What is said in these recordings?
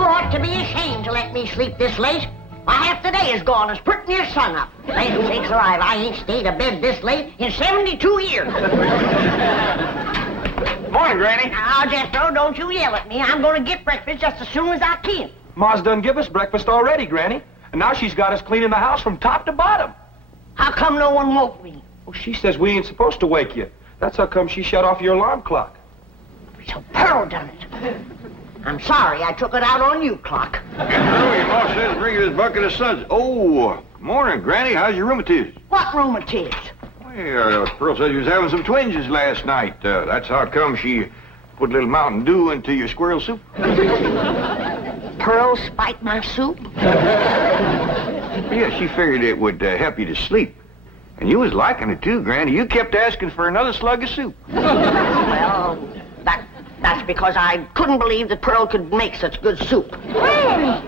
ought to be ashamed to let me sleep this late. My half the day is gone as pretty near sun up. Land sakes alive, I ain't stayed abed this late in 72 years. Morning, Granny. Now, Jethro, don't you yell at me. I'm going to get breakfast just as soon as I can. Ma's done give us breakfast already, Granny. And now she's got us cleaning the house from top to bottom. How come no one woke me? Well, she says we ain't supposed to wake you. That's how come she shut off your alarm clock. So Pearl done it. I'm sorry I took it out on you, Clock. Jethro, your ma says bring you this bucket of suds. Oh, morning, Granny. How's your rheumatiz? What rheumatiz? Well, Pearl says you was having some twinges last night. That's how come she put a little Mountain Dew into your squirrel soup. Pearl spiked my soup? Yeah, she figured it would help you to sleep. And you was liking it too, Granny. You kept asking for another slug of soup. Well, that's because I couldn't believe that Pearl could make such good soup. Granny,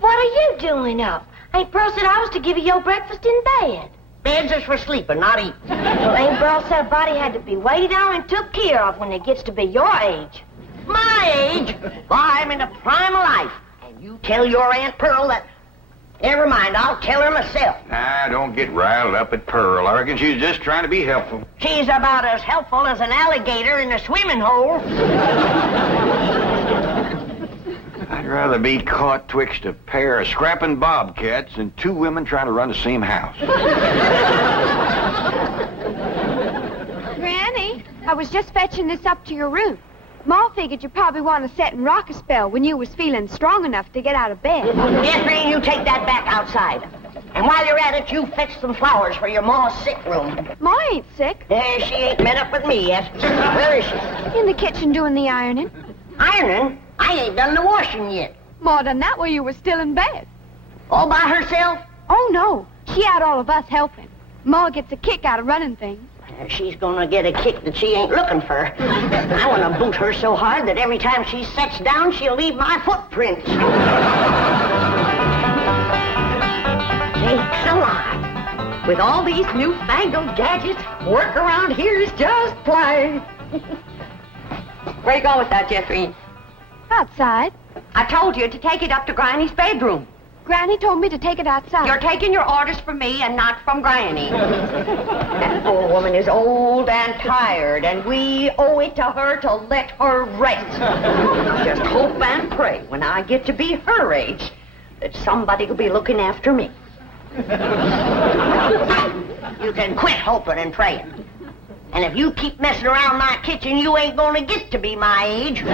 what are you doing up? Ain't Pearl said I was to give you your breakfast in bed? Beds is for sleeping, not eating. Well, ain't Pearl said a body had to be waited on and took care of when it gets to be your age? My age? Why, I'm in the prime of life. And you tell your Aunt Pearl that... Never mind, I'll tell her myself. Nah, don't get riled up at Pearl. I reckon she's just trying to be helpful. She's about as helpful as an alligator in a swimming hole. I'd rather be caught twixt a pair of scrapping bobcats than two women trying to run the same house. Granny, I was just fetching this up to your room. Ma figured you probably want to sit and rock a spell when you was feeling strong enough to get out of bed. Jeffrey, you take that back outside. And while you're at it, you fetch some flowers for your ma's sick room. Ma ain't sick. She ain't met up with me yet. Where is she? In the kitchen doing the ironing. Ironing? I ain't done the washing yet. Ma done that while you was still in bed. All by herself? Oh, no. She had all of us helping. Ma gets a kick out of running things. She's gonna get a kick that she ain't looking for. I want to boot her so hard that every time she sets down, she'll leave my footprints. Sakes alive. With all these newfangled gadgets, work around here is just play. Where you going with that, Jeffrey? Outside. I told you to take it up to Granny's bedroom. Granny told me to take it outside. You're taking your orders from me and not from Granny. That poor woman is old and tired, and we owe it to her to let her rest. I just hope and pray when I get to be her age that somebody will be looking after me. You can quit hoping and praying. And if you keep messing around my kitchen, you ain't gonna get to be my age.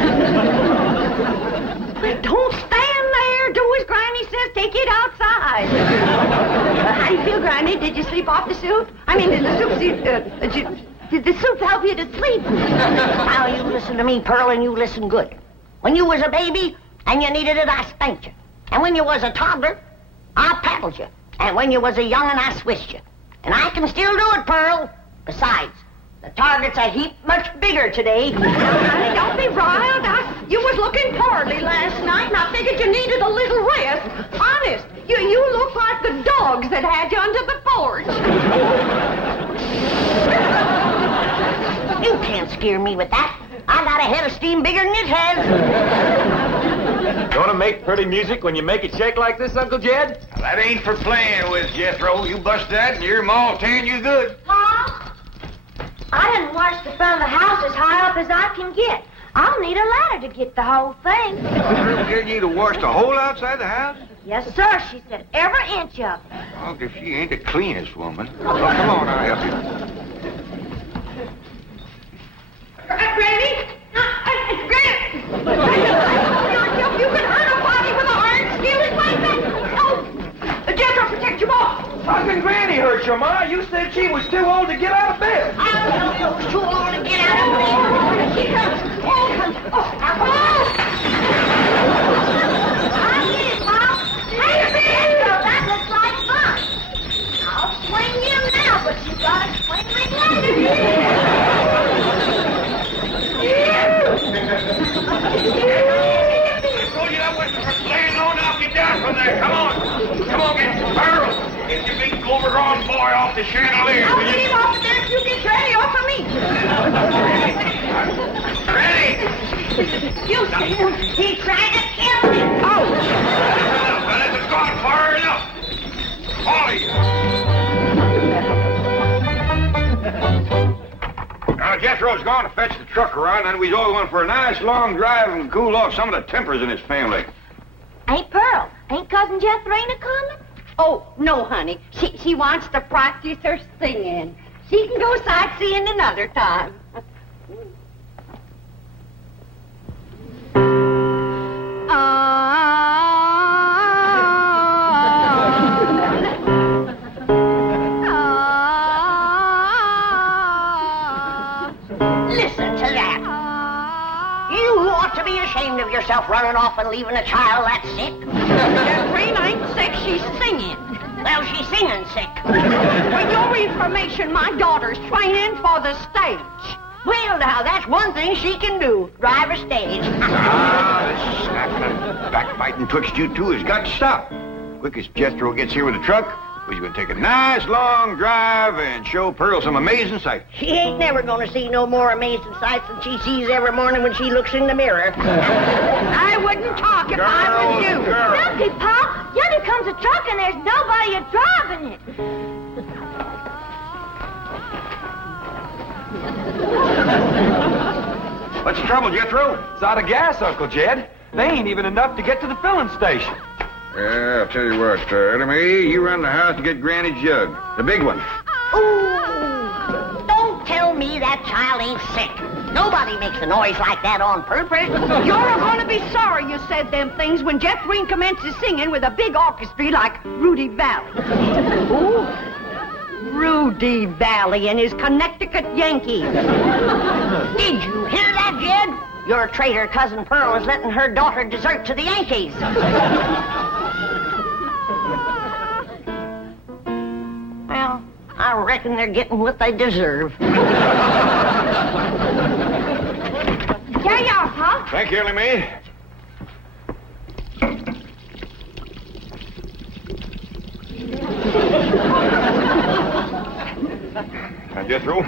Don't stand there. Do as Granny says. Take it outside. How do you feel, Granny? Did you sleep off the soup? I mean, did the soup help you to sleep? Now, you listen to me, Pearl, and you listen good. When you was a baby and you needed it, I spanked you. And when you was a toddler, I paddled you. And when you was a young'un, I switched you. And I can still do it, Pearl. Besides, the target's a heap much bigger today. Honey, don't be riled. You was looking poorly last night, and I figured you needed a little rest. Honest, you look like the dogs that had you under the porch. You can't scare me with that. I got a head of steam bigger than it has. Gonna make pretty music when you make it shake like this, Uncle Jed? That ain't for playing with, Jethro. You bust that and your ma'll tearing you good. Mom, I didn't wash the front of the house as high up as I can get. I'll need a ladder to get the whole thing. Did you to wash the whole outside the house? Yes, sir. She said every inch of it. Oh, if she ain't the cleanest woman. Well, come on, I'll help you. Granny? Granny! You can hurt a body with an iron skillet like that? Oh, Jethro, protect your ball. How can Granny hurt you, Ma? You said she was too old to get out of bed. I don't know if it was too old to get out of bed. She comes. I get it, Mom. Hey, Jethro, that looks like fun. I'll swing you now, but you gotta swing me later. From there, come on, get Pearl. Get your big overgrown boy off the chandelier. I'll get him off there if you get Granny off of me. Ready? You see him? He tried to kill Jethro's gone to fetch the truck around, and we's all going for a nice long drive and cool off some of the tempers in his family. Hey, Pearl, ain't Cousin Jethrina coming? Oh, no, honey. She wants to practice her singing. She can go sightseeing another time. Listen to that. You ought to be ashamed of yourself running off and leaving a child that sick. Jethrina ain't sick, she's singing. Well, she's singing sick. For your information, my daughter's training for the stage. Well, now, that's one thing she can do, drive a stage. This snapping and backbiting twixt you two has got to stop. Quick as Jethro gets here with the truck, we're going to take a nice long drive and show Pearl some amazing sights. She ain't never going to see no more amazing sights than she sees every morning when she looks in the mirror. I wouldn't talk if I was you. Look it, Pop. Yonder comes a truck and there's nobody driving it. What's the trouble, Jethro? It's out of gas, Uncle Jed. They ain't even enough to get to the filling station. Yeah, I'll tell you what, Ellie, you run the house to get Granny's jug. The big one. Ooh, don't tell me that child ain't sick. Nobody makes a noise like that on purpose. You're going to be sorry you said them things when Jethrina commences singing with a big orchestra like Rudy Valley. Ooh, Rudy Valley and his Connecticut Yankees. Did you hear that, Jed? Your traitor cousin Pearl is letting her daughter desert to the Yankees. Well, I reckon they're getting what they deserve. There you are, Pop. Thank you, Ellie Mae. Now, Jethro,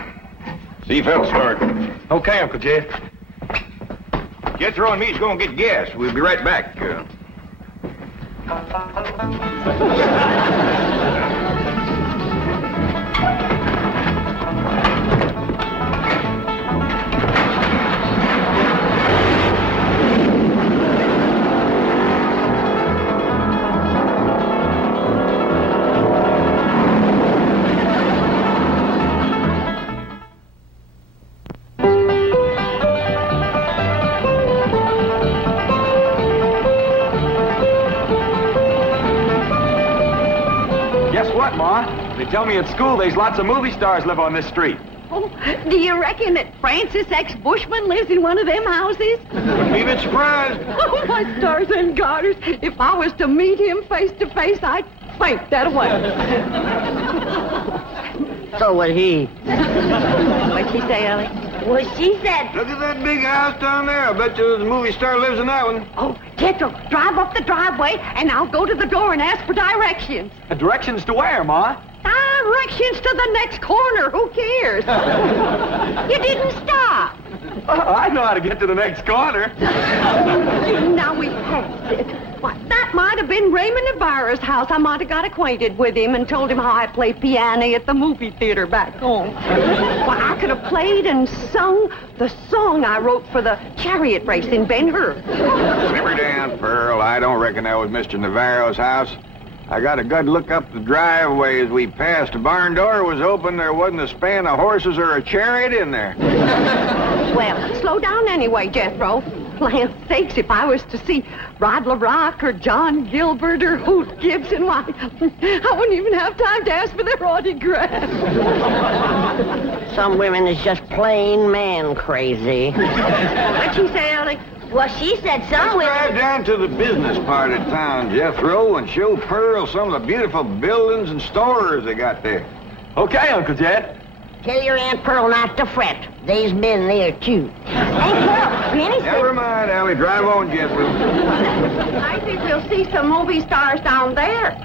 see if that'll start. Okay, Uncle Jed. Jethro and me's going to get gas. We'll be right back. Guess what, Ma? They tell me at school there's lots of movie stars live on this street. Oh, do you reckon that Francis X. Bushman lives in one of them houses? Wouldn't be a bit surprised. Oh, my stars and garters. If I was to meet him face to face, I'd faint that away. So would he. What'd she say, Ellie? Well, she said... Look at that big house down there. I bet you the movie star lives in that one. Oh, Jethro, drive up the driveway, and I'll go to the door and ask for directions. Directions to where, Ma? Directions to the next corner. Who cares? You didn't stop. I know how to get to the next corner. Now we passed it. Why, that might have been Raymond Ibarra's house. I might have got acquainted with him and told him how I play piano at the movie theater back home. Why, I could have played and sung the song I wrote for the chariot race in Ben-Hur. Simmer down, Pearl. I don't reckon that was Mr. Navarro's house. I got a good look up the driveway as we passed. The barn door was open. There wasn't a span of horses or a chariot in there. Well, slow down anyway, Jethro. Land sakes, if I was to see Rod LaRock or John Gilbert or Hoot Gibson, why, I wouldn't even have time to ask for their autograph. Some women is just plain man crazy. What'd she say, Ellie? Well, she said some Let's drive women... down to the business part of town, Jethro, and show Pearl some of the beautiful buildings and stores they got there. Okay, Uncle Jed. Tell your Aunt Pearl not to fret. They's been there, too. Hey, Pearl, Granny said... Never mind, Allie. Drive on, Jethro. I think we'll see some movie stars down there.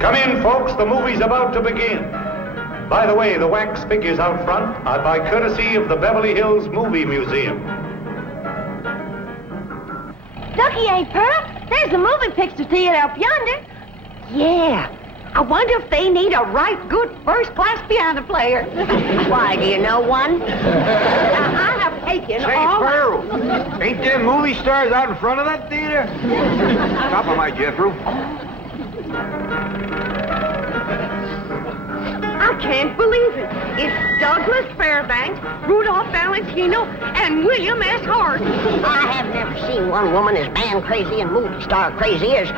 Come in, folks. The movie's about to begin. By the way, the wax figures out front are by courtesy of the Beverly Hills Movie Museum. Looky, Aunt Pearl. there's the moving picture theater up yonder. Yeah. I wonder if they need a right good first-class piano player. Why, do you know one? I have taken Say, all... Pearl, ain't them movie stars out in front of that theater? Top of my Jethro. I can't believe it. It's Douglas Fairbanks, Rudolph Valentino, and William S. Hart. I have never seen one woman as band crazy and movie star crazy as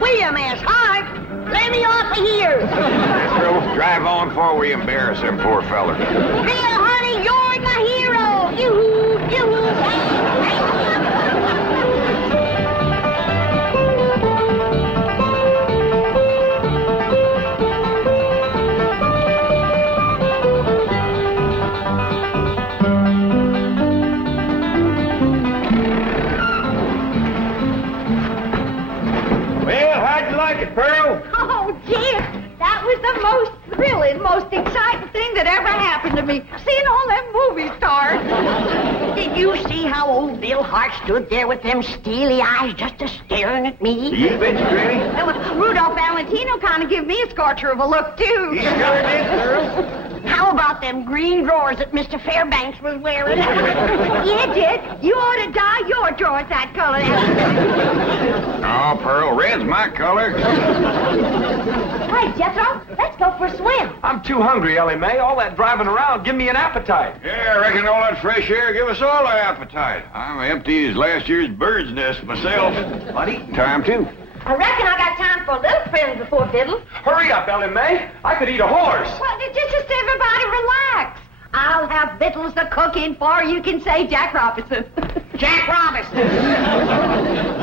William S. Hart. Let me off of here. Pearl, drive on before we embarrass them poor fellers. Bill, honey, you're my hero. Yoo-hoo, yoo-hoo. Well, how'd you like it, Pearl? Oh, Jim, that was the most thrilling, most exciting thing that ever happened to me. Seeing all them movie stars. Did you see how old Bill Hart stood there with them steely eyes just a-staring at me? You bet you, Granny. Rudolph Valentino kind of give me a scorcher of a look, too. You sure did, Pearl. How about them green drawers that Mr. Fairbanks was wearing? Yeah, Jed, you ought to dye your drawers that color. Oh, Pearl, red's my color. Hey, Jethro, let's go for a swim. I'm too hungry, Ellie Mae. All that driving around, give me an appetite. Yeah, I reckon all that fresh air give us all an appetite. I'm empty as last year's bird's nest myself. But eating time, too. I reckon I got time for a little friends before fiddle. Hurry up, Ellie Mae. I could eat a horse. Well, just everybody relax. I'll have victuals to cook in for you can say Jack Robinson. Jack Robinson.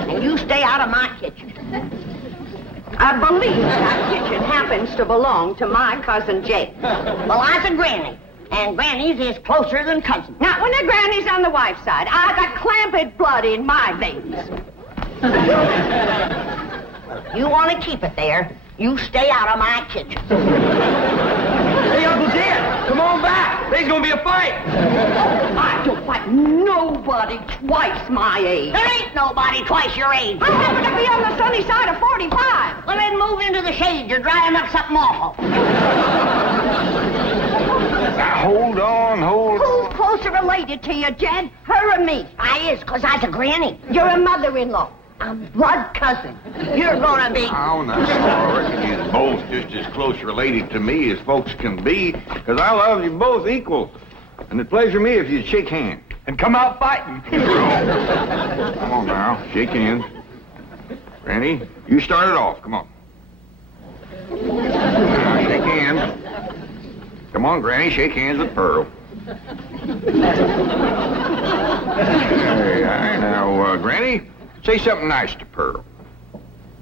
And you stay out of my kitchen. I believe that kitchen happens to belong to my cousin Jake. Well, I's a granny. And grannies is closer than cousins. Not when the granny's on the wife's side. I got clamped blood in my veins. You want to keep it there, you stay out of my kitchen. Hey, Uncle Jed, come on back. There's going to be a fight. I don't fight nobody twice my age. There ain't nobody twice your age. I happen to be on the sunny side of 45. Well, then move into the shade. You're drying up something awful. Now, hold on. Who's closer related to you, Jed? Her or me? I is, 'cause I's a granny. You're a mother-in-law. I'm blood cousin. You're gonna be... Oh, no, I reckon you're both just as close related to me as folks can be, 'cause I love you both equal. And it'd pleasure me if you'd shake hands. And come out fighting. Come on now, shake hands. Granny, you start it off. Come on. Now, shake hands. Come on, Granny, shake hands with Pearl. Hey, now, Granny, say something nice to Pearl.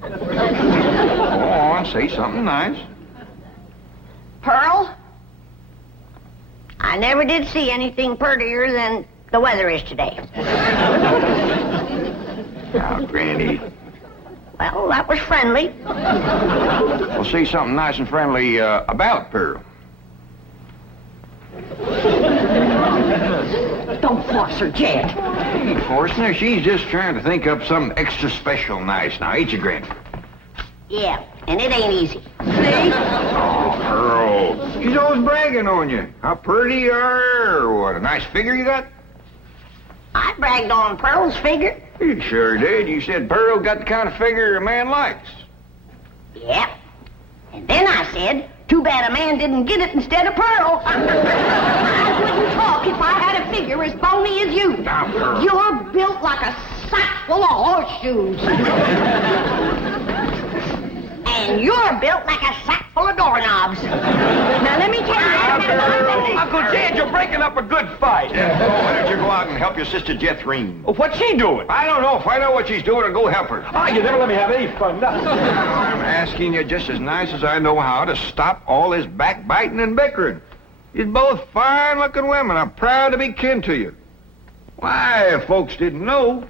Go on, say something nice. Pearl? I never did see anything prettier than the weather is today. Now, Granny. Well, that was friendly. Well, say something nice and friendly about Pearl. Don't force her, Jed. Hey, Forstner, she's just trying to think up something extra special nice now, ain't you, Granny? Yeah, and it ain't easy. See? Oh, Pearl. She's always bragging on you. How pretty you are, or what a nice figure you got. I bragged on Pearl's figure. You sure did. You said Pearl got the kind of figure a man likes. Yep. And then I said, too bad a man didn't get it instead of Pearl. I wouldn't talk if I had a figure as bony as you. Now, Pearl. You're built like a sack full of horseshoes. And you're built like a sack full of doorknobs. Now, let me tell you... Uncle Jed, you're breaking up a good fight. Yeah, why don't you go out and help your sister Jethrine? Oh, what's she doing? I don't know. Find out what she's doing and go help her. Ah, you never let me have any fun. I'm asking you just as nice as I know how to stop all this backbiting and bickering. You're both fine-looking women. I'm proud to be kin to you. Why, if folks didn't know,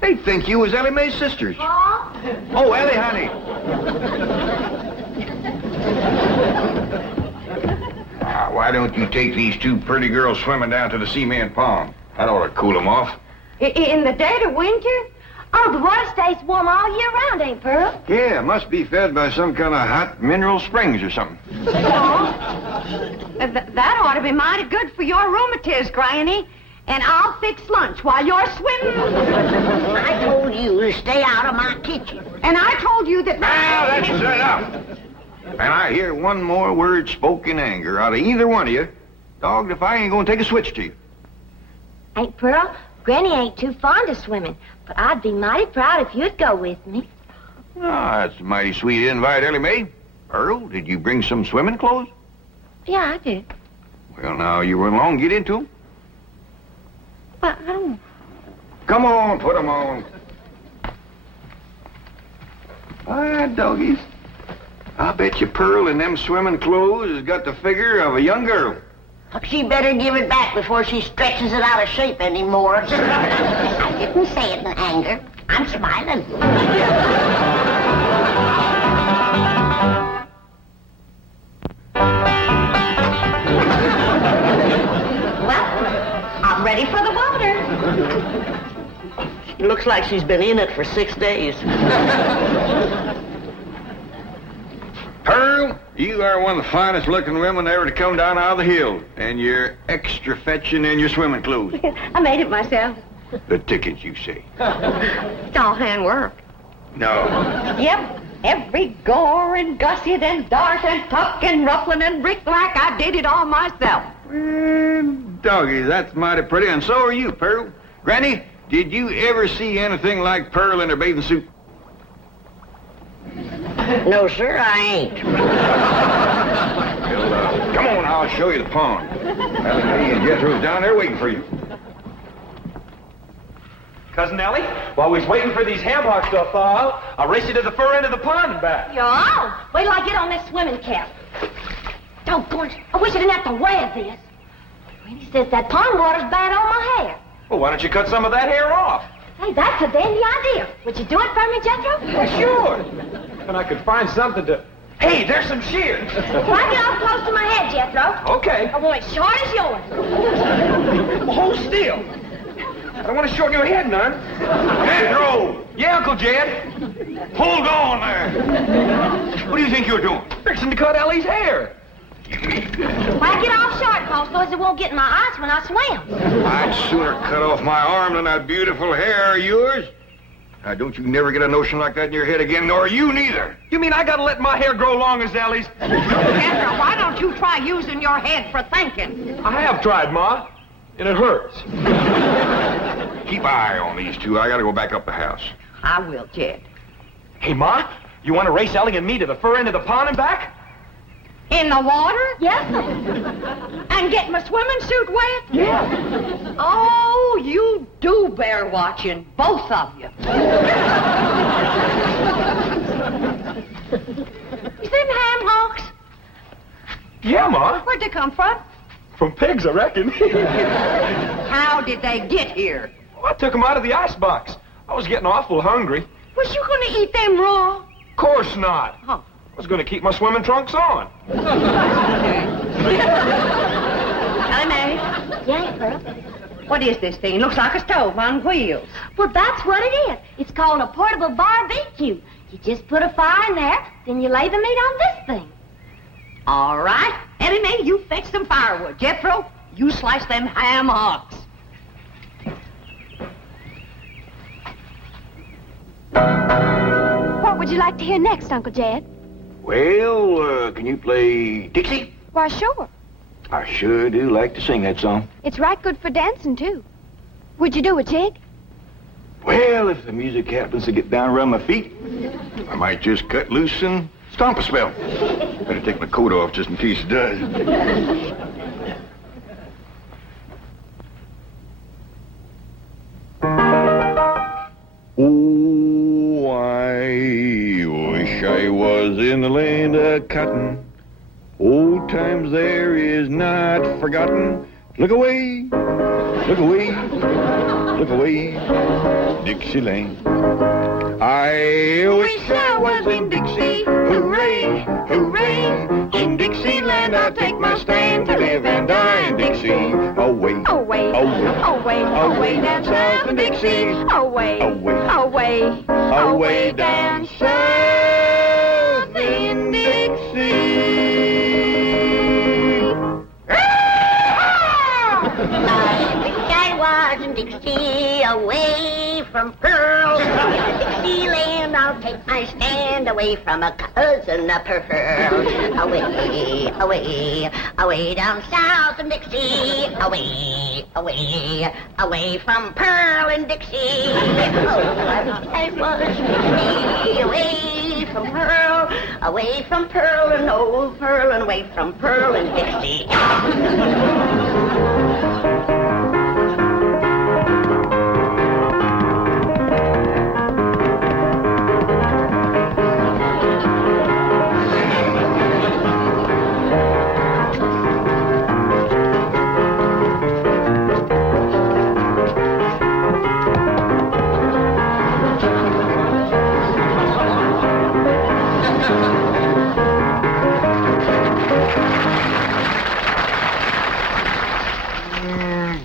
they'd think you was Ellie Mae's sisters. Oh, Ellie, honey. Now, why don't you take these two pretty girls swimming down to the cement pond? That ought to cool them off. In the dead of winter? Oh, the water stays warm all year round, ain't Pearl? Yeah, it must be fed by some kind of hot mineral springs or something. That ought to be mighty good for your rheumatiz, Granny. And I'll fix lunch while you're swimming. I told you to stay out of my kitchen. And I told you that... Now, that's enough. And I hear one more word spoke in anger out of either one of you, dogged if I ain't gonna take a switch to you. Ain't Pearl? Granny ain't too fond of swimming, but I'd be mighty proud if you'd go with me. Oh, that's a mighty sweet invite, Ellie Mae. Earl, did you bring some swimming clothes? Yeah, I did. Well, now, you run along, get into them. Well, I don't... Come on, put them on. All right, doggies. I bet you Pearl in them swimming clothes has got the figure of a young girl. She better give it back before she stretches it out of shape anymore. I didn't say it in anger. I'm smiling. Well, I'm ready for the water. It looks like she's been in it for 6 days. Pearl, you are one of the finest looking women ever to come down out of the hill. And you're extra fetching in your swimming clothes. I made it myself. The tickets, you say? It's all handwork. No. Yep. Every gore and gusset and dart and tuck and ruffling and brick-lack, I did it all myself. Doggy, that's mighty pretty, and so are you, Pearl. Granny, did you ever see anything like Pearl in her bathing suit? No, sir, I ain't. Well, come on, I'll show you the pond. Ellie Mae and Jethro's down there waiting for you. Cousin Ellie, while we was waiting for these ham hocks to thaw out, I'll race you to the fur end of the pond and back. Yo, wait till I get on this swimming cap. Doggone it. I wish I didn't have to wear this. Granny says that pond water's bad on my hair. Well, why don't you cut some of that hair off? Hey, that's a dandy idea. Would you do it for me, Jethro? Well, sure. And I could find something to... Hey, there's some shears. Why get off close to my head, Jethro? Okay. I want it short as yours. Well, hold still. I don't want to shorten your head none. Jethro! Yeah, Uncle Jed. Hold on there. What do you think you're doing? Fixing to cut Ellie's hair. Why get off short, Paul, so as it won't get in my eyes when I swim? I'd sooner cut off my arm than that beautiful hair of yours. Now, don't you never get a notion like that in your head again, nor you neither. You mean I gotta let my hair grow long as Ellie's? Jethro, why don't you try using your head for thinking? I have tried, Ma, and it hurts. Keep an eye on these two. I gotta go back up the house. I will, Jed. Hey, Ma, you want to race Ellie and me to the fur end of the pond and back? In the water? Yes. And get my swimming suit wet? Yeah. Oh, you do bear watching, both of you. You see them ham hocks? Yeah, Ma. Where'd they come from? From pigs, I reckon. How did they get here? Well, I took them out of the icebox. I was getting awful hungry. Was you gonna eat them raw? Of course not. Huh. I was going to keep my swimming trunks on. Ellie Mae, Yeah, Pearl. what is this thing? It looks like a stove on wheels. Well, that's what it is. It's called a portable barbecue. You just put a fire in there, then you lay the meat on this thing. All right. Ellie Mae, you fetch some firewood. Jethro, you slice them ham hocks. What would you like to hear next, Uncle Jed? Well, can you play Dixie? Why, sure. I sure do like to sing that song. It's right good for dancing, too. Would you do a jig? Well, if the music happens to get down around my feet, I might just cut loose and stomp a spell. Better take my coat off just in case it does. Oh, I wish I was in the land of cotton. Old times there is not forgotten. Look away, look away, look away, Dixieland. I wish I was in Dixie. Hooray, hooray. In Dixieland I'll take my stand to live and die in Dixie. A Away, Away, away, away down south in Dixie. Away, away, away down south in Dixie. I wish I was in Dixie, away from Pearl. Dixieland, I'll take my stand away from a cousin of Pearl. Away, away, away down south in Dixie. Away, away, away from Pearl and Dixie. Oh, I was in Dixie, away from Pearl and old Pearl, and away from Pearl and Dixie.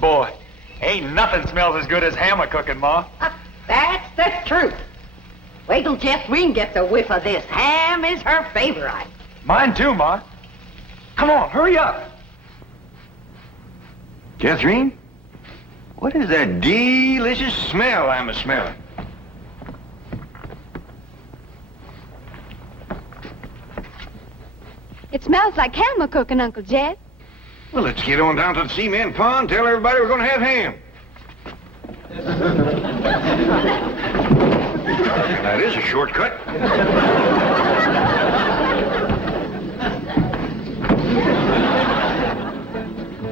Boy, ain't nothing smells as good as hammer cooking, Ma. That's the truth. Wait till Jeffreen gets a whiff of this. Ham is her favorite. Mine too, Ma. Come on, hurry up. Catherine, what is that delicious smell I'm a-smelling? It smells like ham cooking, Uncle Jed. Well, let's get on down to the cement pond, tell everybody we're going to have ham. That is a shortcut.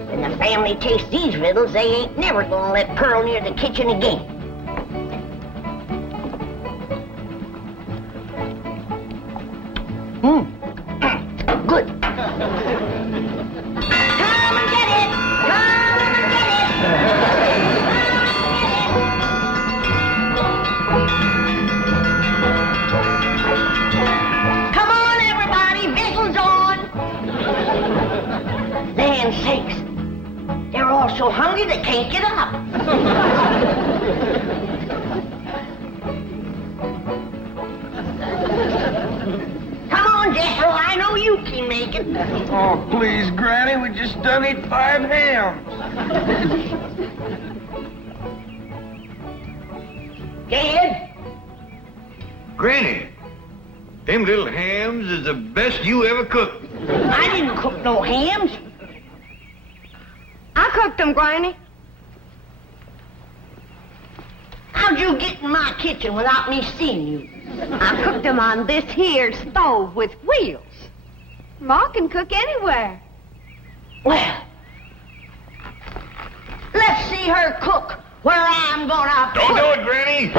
When the family tastes these riddles, they ain't never gonna let Pearl near the kitchen again. Good. Come and get it! Come and get it! Come on, everybody! Vigil's on! Land sakes! They're all so hungry they can't get up. Come on, Jethro, I know you can make it. Oh, please, Granny, we just done eat 5 hams. Dad? Granny, them little hams is the best you ever cooked. I didn't cook no hams. I cooked them, Granny. How'd you get in my kitchen without me seeing you? I cooked them on this here stove with wheels. Ma can cook anywhere. Well, let's see her cook where I'm gonna Don't do it, Granny.